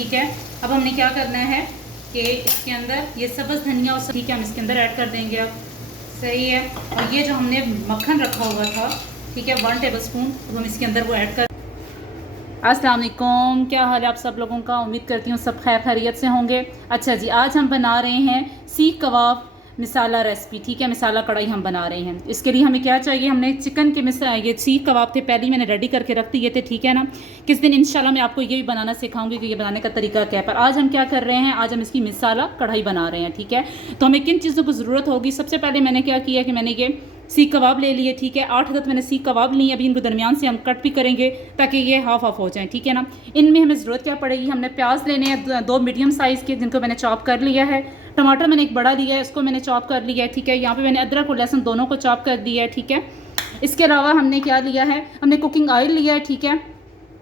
ठीक है। अब हमने क्या करना है कि इसके अंदर ये सब्ज़ धनिया और ठीक है हम इसके अंदर ऐड कर देंगे अब। सही है। और ये जो हमने मक्खन रखा हुआ था, ठीक है, 1 टेबल स्पून, अब हम इसके अंदर वो ऐड कर। अस्सलाम वालेकुम, क्या हाल है आप सब लोगों का। उम्मीद करती हूँ सब खैर खैरियत से होंगे। अच्छा जी, आज हम बना रहे हैं सीख कबाब मिसाला रेसिपी, ठीक है, मिसाला कढ़ाई हम बना रहे हैं। इसके लिए हमें क्या चाहिए, हमने चिकन के ये सीख कबाब थे पहले ही मैंने रेडी करके रख दिए थे, ठीक है ना। किस दिन इंशाल्लाह मैं आपको ये भी बनाना सिखाऊंगी कि ये बनाने का तरीका क्या है। पर आज हम क्या कर रहे हैं, आज हम इसकी मिसाला कढ़ाई बना रहे हैं, ठीक है। तो हमें किन चीज़ों की ज़रूरत होगी, सबसे पहले मैंने क्या किया कि मैंने ये सीख कबाब ले लिए, ठीक है। 8 अदद मैंने सीख कबाब लिए। अभी इनको दरमियान से हम कट भी करेंगे ताकि ये हाफ हाफ हो जाएं, ठीक है ना। इनमें हमें ज़रूरत क्या पड़ेगी, हमने प्याज लेने हैं 2 मीडियम साइज़ के, जिनको मैंने चॉप कर लिया है। टमाटर मैंने एक बड़ा लिया है, इसको मैंने चॉप कर लिया है, ठीक है। यहाँ पे मैंने अदरक और लहसुन दोनों को चॉप कर दिया है, ठीक है। इसके अलावा हमने क्या लिया है, हमने कुकिंग ऑयल लिया है, ठीक है।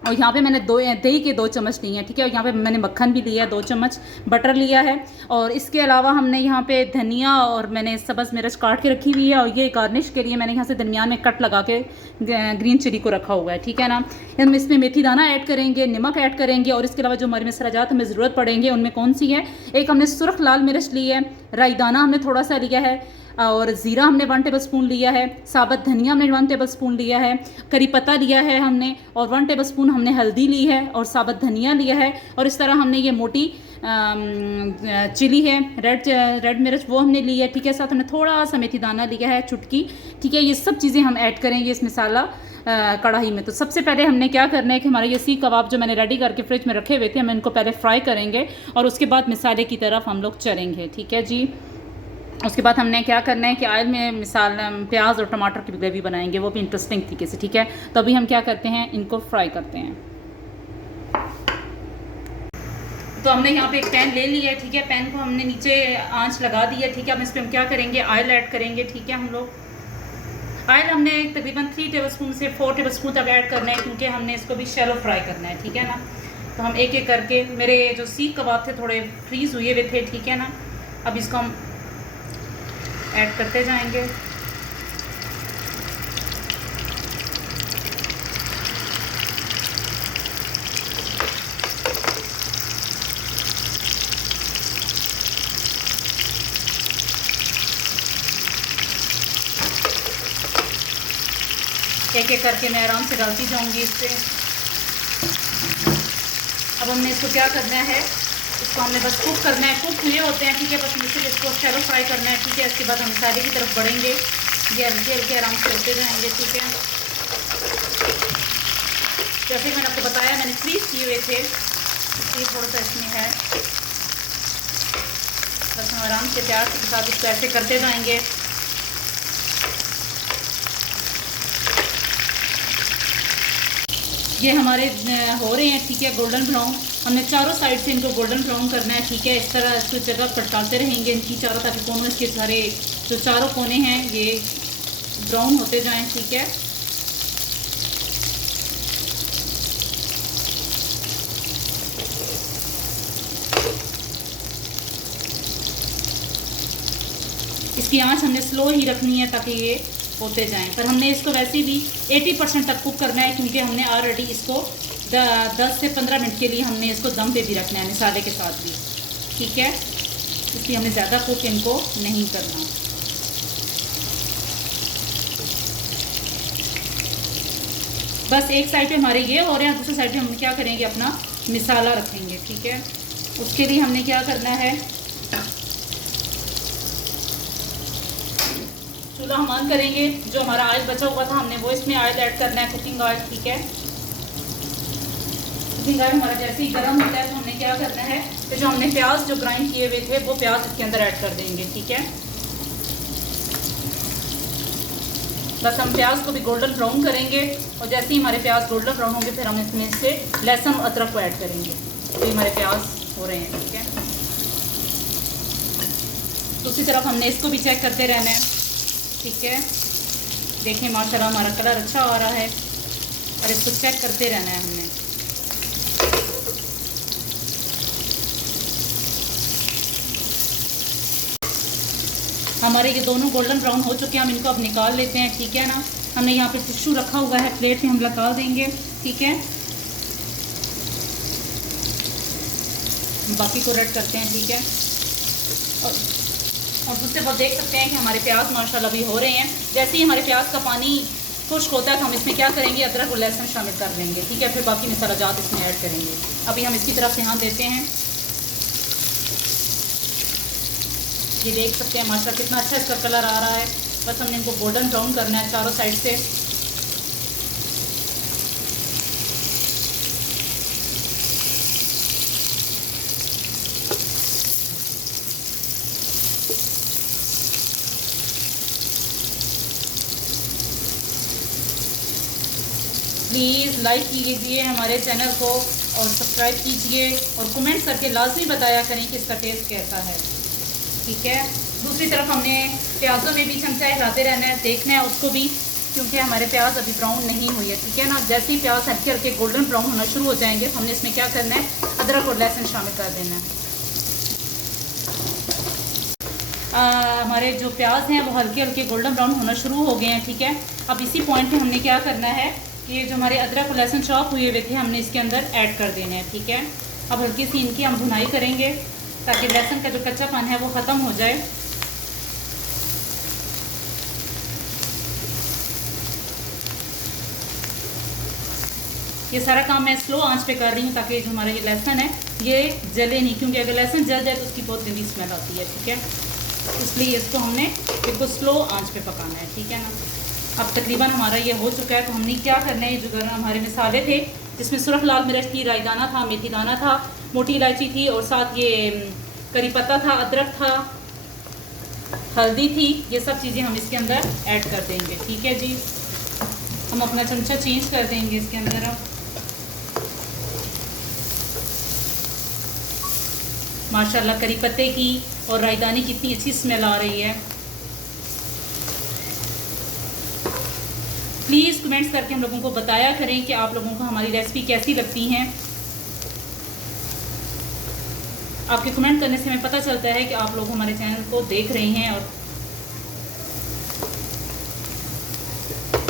और यहाँ पे मैंने दही के 2 चम्मच लिए हैं, ठीक है। और यहाँ पे मैंने मक्खन भी लिया है, 2 चम्मच बटर लिया है। और इसके अलावा हमने यहाँ पे धनिया और मैंने सब्ज़ मिर्च काट के रखी हुई है। और ये गार्निश के लिए मैंने यहाँ से दरमियान में कट लगा के ग्रीन चिली को रखा हुआ है, ठीक है ना। हम इसमें मेथी दाना ऐड करेंगे, नमक ऐड करेंगे। और इसके अलावा जो हमारे मसालाजात हमें ज़रूरत पड़ेंगे उनमें कौन सी है, एक हमने सुरख लाल मिर्च ली है, राई दाना हमने थोड़ा सा लिया है, और ज़ीरा हमने 1 टेबल स्पून लिया है, साबुत धनिया हमने 1 टेबल स्पून लिया है, करी पत्ता लिया है हमने, और 1 टेबल स्पून हमने हल्दी ली है और साबुत धनिया लिया है। और इस तरह हमने ये मोटी चिली है, रेड मिर्च वो हमने ली है, ठीक है। साथ हमने थोड़ा सा मेथी दाना लिया है, चुटकी, ठीक है। ये सब चीज़ें हम ऐड करेंगे इस मिसाला कढ़ाई में। तो सबसे पहले हमने क्या करना है कि हमारे ये सीख कबाब जो मैंने रेडी करके फ्रिज में रखे हुए थे, हम इनको पहले फ्राई करेंगे और उसके बाद मिसाले की तरफ हम लोग चलेंगे, ठीक है जी। उसके बाद हमने क्या करना है कि ऑयल में मिसाल प्याज और टमाटर की ग्रेवी बनाएंगे, वो भी इंटरेस्टिंग तरीके से, ठीक है। तो अभी हम क्या करते हैं, इनको फ्राई करते हैं। तो हमने यहाँ पे एक पैन ले लिया है, ठीक है। पैन को हमने नीचे आंच लगा दी है, ठीक है। अब इस पर हम क्या करेंगे, ऑयल ऐड करेंगे, ठीक है। हम लोग ऑयल हमने तकरीबन 3 टेबल स्पून से 4 टेबल स्पून तक ऐड करना है, क्योंकि हमने इसको भी शैलो फ्राई करना है, ठीक है ना। तो हम एक एक करके, मेरे जो सीख कबाब थे थोड़े फ्रीज़ हुए हुए थे, ठीक है ना। अब इसको हम ऐड करते जाएंगे। एक एक करके मैं आराम से डालती जाऊंगी इस पर। अब हमने इसको क्या करना है, इसको हमने बस कुक करना है, कुक हुए होते हैं, ठीक है। बस मुझे इसको शैलो फ्राई करना है, ठीक है। इसके बाद हम मसाले की तरफ बढ़ेंगे, ये हल्के हल्के आराम से होते जाएंगे, ठीक है। जैसे मैंने आपको बताया, मैंने फ्रीज किए हुए थे, इसलिए थोड़ा सा इसमें है। बस हम आराम से प्याज के साथ इसको ऐसे करते जाएंगे। ये हमारे हो रहे हैं, ठीक है, गोल्डन ब्राउन। हमने चारों साइड से इनको गोल्डन ब्राउन करना है, ठीक है। इस तरह इसको जगह पलटाते रहेंगे इनकी चारों, ताकि कोनों इसके सारे जो चारों कोने हैं ये ब्राउन होते जाएं, ठीक है। इसकी आंच हमने स्लो ही रखनी है ताकि ये होते जाएं। पर हमने इसको वैसे भी 80% तक कुक करना है, क्योंकि हमने ऑलरेडी इसको 10 से 15 मिनट के लिए हमने इसको दम पे भी रखना है मिसाले के साथ भी, ठीक है। इसलिए हमें ज़्यादा कुक इनको नहीं करना। बस एक साइड पे हमारे ये हो रहे हैं, दूसरी साइड पे हम क्या करेंगे, अपना मिसाला रखेंगे, ठीक है। उसके लिए हमने क्या करना है, चूल्हा हम ऑन करेंगे। जो हमारा ऑयल बचा हुआ था हमने वो इसमें ऑयल ऐड करना है, कुकिंग ऑयल, ठीक है। कुकिंग ऑयल हमारा जैसे ही गर्म होता है तो हमने क्या करना है, तो जो हमने प्याज जो ग्राइंड किए हुए थे वो प्याज इसके अंदर ऐड कर देंगे, ठीक है। बस हम प्याज को भी गोल्डन ब्राउन करेंगे, और जैसे ही हमारे प्याज गोल्डन ब्राउन होंगे फिर हम इसमें से लहसुन अदरक को ऐड करेंगे। तो हमारे प्याज हो रहे हैं, ठीक है। दूसरी तरफ हमने इसको भी चेक करते रहना है, ठीक है। देखिए माशाल्लाह हमारा कलर अच्छा आ रहा है, और इसको चेक करते रहना है हमने। हमारे ये दोनों गोल्डन ब्राउन हो चुके हैं, हम इनको अब निकाल लेते हैं, ठीक है ना। हमने यहाँ पे टिश्यू रखा हुआ है, प्लेट में हम लगा देंगे, ठीक है। बाकी को रेड करते हैं, ठीक है। और दूसरे पर देख सकते हैं कि हमारे प्याज माशाल्लाह भी हो रहे हैं। जैसे ही हमारे प्याज का पानी खुश्क होता है तो हम इसमें क्या करेंगे, अदरक और लहसुन शामिल कर लेंगे, ठीक है। फिर बाकी मसाला जात इसमें ऐड करेंगे। अभी हम इसकी तरफ ध्यान देते हैं। ये देख सकते हैं माशाल्लाह कितना अच्छा इसका कलर आ रहा है। बस हमने इनको गोल्डन ब्राउन करना है चारों साइड से। प्लीज़ लाइक कीजिए हमारे चैनल को और सब्सक्राइब कीजिए और कमेंट करके लाजमी बताया करें कि इसका टेस्ट कैसा है, ठीक है। दूसरी तरफ हमने प्याज़ों में भी चमचा हिलाते रहना है, देखना है उसको भी, क्योंकि हमारे प्याज अभी ब्राउन नहीं हुई है, ठीक है ना। जैसे ही प्याज हल्के हल्के गोल्डन ब्राउन होना शुरू हो जाएंगे हमने इसमें क्या करना है, अदरक और लहसुन शामिल कर देना है। हमारे जो प्याज हैं वो हल्के हल्के गोल्डन ब्राउन होना शुरू हो गए हैं, ठीक है। अब इसी पॉइंट पे हमने क्या करना है कि ये जो हमारे अदरक और लहसुन चॉप हुए हुए थे हमने इसके अंदर ऐड कर देने हैं, ठीक है। अब हल्की सी इनकी हम भुनाई करेंगे ताकि लहसुन का जो कच्चापन है वो ख़त्म हो जाए। ये सारा काम मैं स्लो आंच पे कर रही हूँ ताकि जो हमारा ये लहसुन है ये जले नहीं, क्योंकि अगर लहसुन जल जाए तो उसकी बहुत गंदी स्मेल आती है, ठीक है। इसलिए इसको हमने बिल्कुल स्लो आंच पे पकाना है, ठीक है ना। अब तकरीबन हमारा ये हो चुका है तो हमने क्या करना है, जो गर्म हमारे मसाले थे जिसमें सुरख लाल मिर्च थी, राई दाना था, मेथी दाना था, मोटी इलायची थी और साथ ये करी पत्ता था, अदरक था, हल्दी थी, ये सब चीज़ें हम इसके अंदर ऐड कर देंगे, ठीक है जी। हम अपना चमचा चेंज कर देंगे इसके अंदर। अब माशाल्लाह करी पत्ते की और रायदानी की कितनी अच्छी स्मेल आ रही है। प्लीज़ कमेंट्स करके हम लोगों को बताया करें कि आप लोगों को हमारी रेसिपी कैसी लगती हैं। आपके कमेंट करने से हमें पता चलता है कि आप लोग हमारे चैनल को देख रहे हैं। और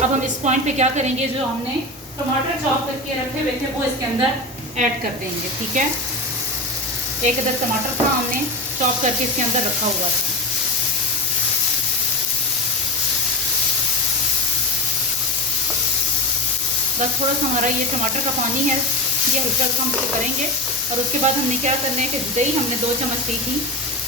अब हम इस पॉइंट पे क्या करेंगे, जो हमने टमाटर चॉप करके रखे हुए थे वो इसके अंदर ऐड कर देंगे, ठीक है। एक अदर टमाटर था हमने चॉप करके इसके अंदर रखा हुआ था। बस थोड़ा सा हमारा ये टमाटर का पानी है ये हल्का हल्का हम करेंगे। और उसके बाद हमने क्या करना है कि दही हमने 2 चम्मच ली थी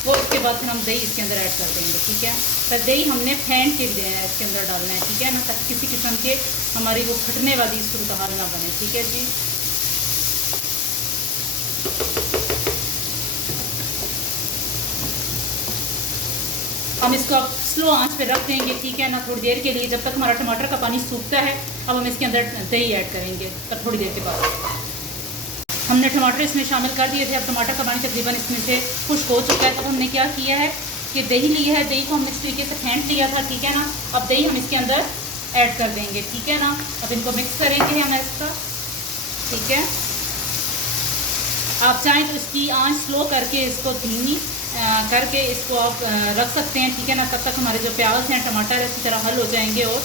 वो, उसके बाद फिर हम दही इसके अंदर ऐड कर देंगे, ठीक है। तो दही हमने फेंट के देना है, इसके अंदर डालना है, ठीक है ना, ताकि किसी किस्म के हमारी वो फटने वाली सूरत हाल ना बने, ठीक है जी। हम इसको अब स्लो आंच पे रख देंगे, ठीक है ना, थोड़ी देर के लिए, जब तक हमारा टमाटर का पानी सूखता है। अब हम इसके अंदर दही ऐड करेंगे तब थोड़ी देर के बाद। हमने टमाटर इसमें शामिल कर दिए थे। अब टमाटर का पानी तकरीबन इसमें से खुश्क हो चुका है। तो हमने क्या किया है कि दही लिया है, दही को हमने इस तरीके से फेंट लिया था, ठीक है ना। अब दही हम इसके अंदर ऐड कर देंगे, ठीक है ना। अब इनको मिक्स करेंगे हम इसका, ठीक है। आप चाहें तो इसकी आंच स्लो करके इसको धीमी करके इसको आप रख सकते हैं, ठीक है ना। तब तक हमारे जो प्याज हैं टमाटर अच्छी तरह हल हो जाएंगे और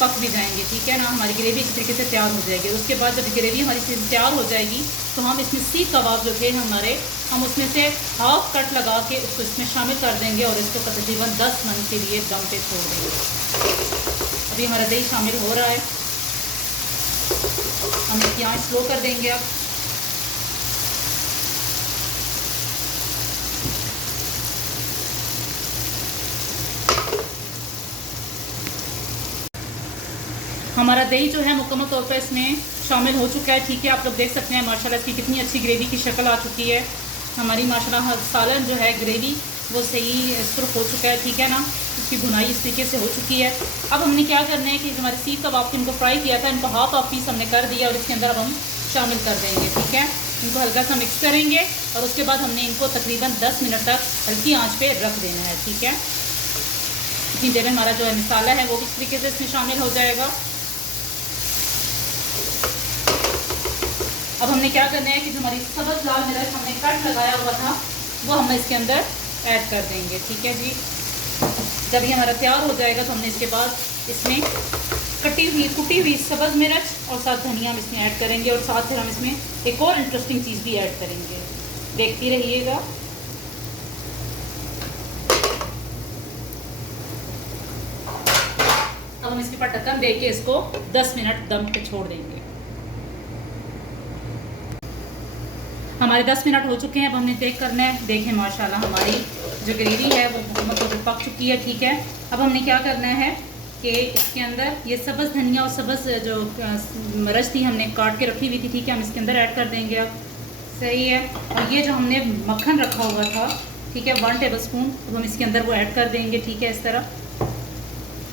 पक भी जाएंगे, ठीक है ना। हमारी ग्रेवी इस तरीके से तैयार हो जाएगी। उसके बाद जब ग्रेवी हमारी तैयार हो जाएगी तो हम इसमें सीख कबाब जो थे हमारे, हम उसमें से हाफ कट लगा के उसको इसमें शामिल कर देंगे और इसको तकरीबन 10 मिनट के लिए दम पे छोड़ देंगे। अभी हमारा दही शामिल हो रहा है, हम इसकी आँच स्लो कर देंगे। अब हमारा दही जो है मुकम्मल तौर पर इसमें शामिल हो चुका है, ठीक है। आप लोग देख सकते हैं माशाल्लाह इसकी कितनी अच्छी ग्रेवी की शक्ल आ चुकी है। हमारी माशाल्लाह सालन जो है ग्रेवी वो सही सुर्ख हो चुका है, ठीक है ना। इसकी भुनाई इस तरीके से हो चुकी है। अब हमने क्या करना है कि हमारे सीख कबाब को इनको फ्राई किया था, इनको हाफ पीस हमने कर दिया और इसके अंदर अब हम शामिल कर देंगे, ठीक है। इनको हल्का सा मिक्स करेंगे और उसके बाद हमने इनको तकरीबन 10 मिनट तक हल्की आँच पर रख देना है, ठीक है। इतनी देर में हमारा जो है मसाला है वो इस तरीके से इसमें शामिल हो जाएगा। अब हमने क्या करना है कि जो हमारी सब्ज़ लाल मिर्च हमने कट लगाया हुआ था वो हम इसके अंदर ऐड कर देंगे, ठीक है जी। जब ये हमारा तैयार हो जाएगा तो हमने इसके बाद इसमें कुटी हुई सब्ज़ मिर्च और साथ धनिया हम इसमें ऐड करेंगे और साथ फिर हम इसमें एक और इंटरेस्टिंग चीज़ भी ऐड करेंगे। देखती रहिएगा। अब हम इसके ऊपर ढक्कन दे के इसको 10 मिनट दम पे छोड़ देंगे। हमारे 10 मिनट हो चुके हैं। अब हमने चेक करना है। देखें माशाल्लाह हमारी जो ग्रेवी है वो मतलब पक चुकी है। ठीक है, अब हमने क्या करना है कि इसके अंदर ये सब्ज़ धनिया और सब्ज़ जो मिर्च थी हमने काट के रखी हुई थी, ठीक है, हम इसके अंदर ऐड कर देंगे अब। सही है, और ये जो हमने मक्खन रखा हुआ था, ठीक है, 1 टेबल स्पून, अब हम इसके अंदर वो ऐड कर देंगे। ठीक है, इस तरह।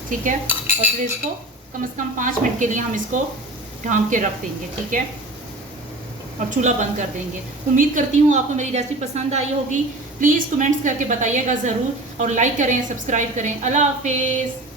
ठीक है, और फिर इसको कम से कम 5 मिनट के लिए हम इसको ढाँप के रख देंगे। ठीक है, और चूल्हा बंद कर देंगे। उम्मीद करती हूँ आपको मेरी रेसिपी पसंद आई होगी। प्लीज़ कमेंट्स करके बताइएगा ज़रूर, और लाइक करें, सब्सक्राइब करें। अल्लाह हाफिज़।